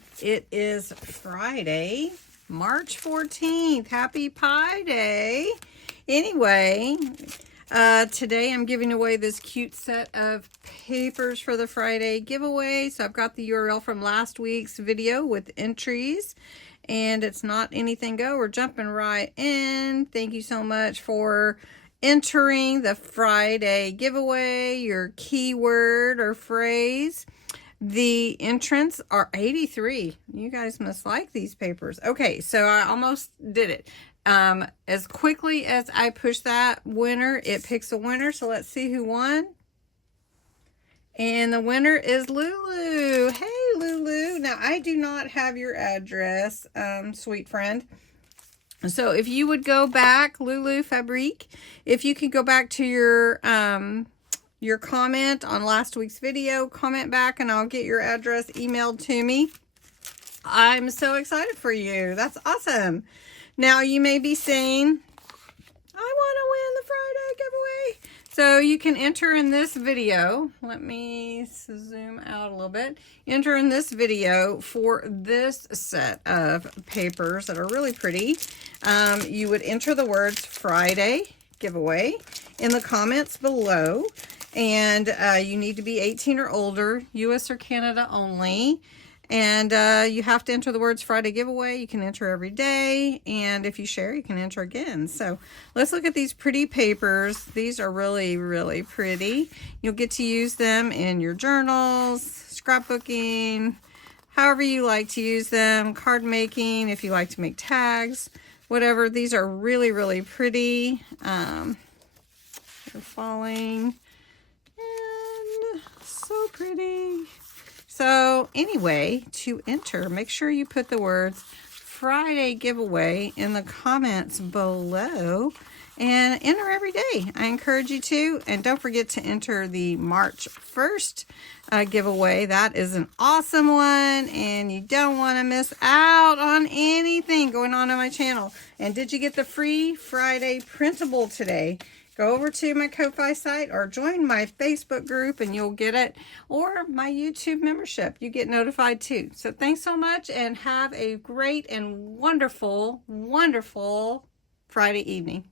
everybody. It is Friday, March 14th. Happy Pie Day. Anyway, today I'm giving away this cute set of papers for the Friday giveaway. So I've got the URL from last week's video with entries. And it's not anything go. We're jumping right in. Thank you so much for entering the Friday giveaway, your keyword or phrase. The entrants are 83. You guys must like these papers. Okay, so I almost did it. As quickly as I push that winner, it picks a winner. So let's see who won. And the winner is Lulu. Hey, Lulu. Now, I do not have your address, sweet friend. So if you would go back, Lulu Fabrique, if you could go back to your comment on last week's video, comment back and I'll get your address emailed to me. I'm so excited for you. That's awesome. Now you may be saying, I want to win the Friday giveaway. So you can enter in this video. Let me zoom out a little bit. Enter in this video for this set of papers that are really pretty. You would enter the words Friday giveaway in the comments below. And you need to be 18 or older, US or Canada only. And you have to enter the words Friday giveaway. You can enter every day. And if you share, you can enter again. So let's look at these pretty papers. These are really, really pretty. You'll get to use them in your journals, scrapbooking, however you like to use them, card making, if you like to make tags, whatever. These are really, really pretty. They're falling. And so pretty. So anyway, to enter, make sure you put the words Friday giveaway in the comments below and enter every day. I encourage you to. And don't forget to enter the March 1st giveaway. That is an awesome one and you don't want to miss out on anything going on my channel. And did you get the free Friday printable today? Go over to my Ko-Fi site or join my Facebook group and you'll get it, or my YouTube membership. You get notified too. So thanks so much and have a great and wonderful, wonderful Friday evening.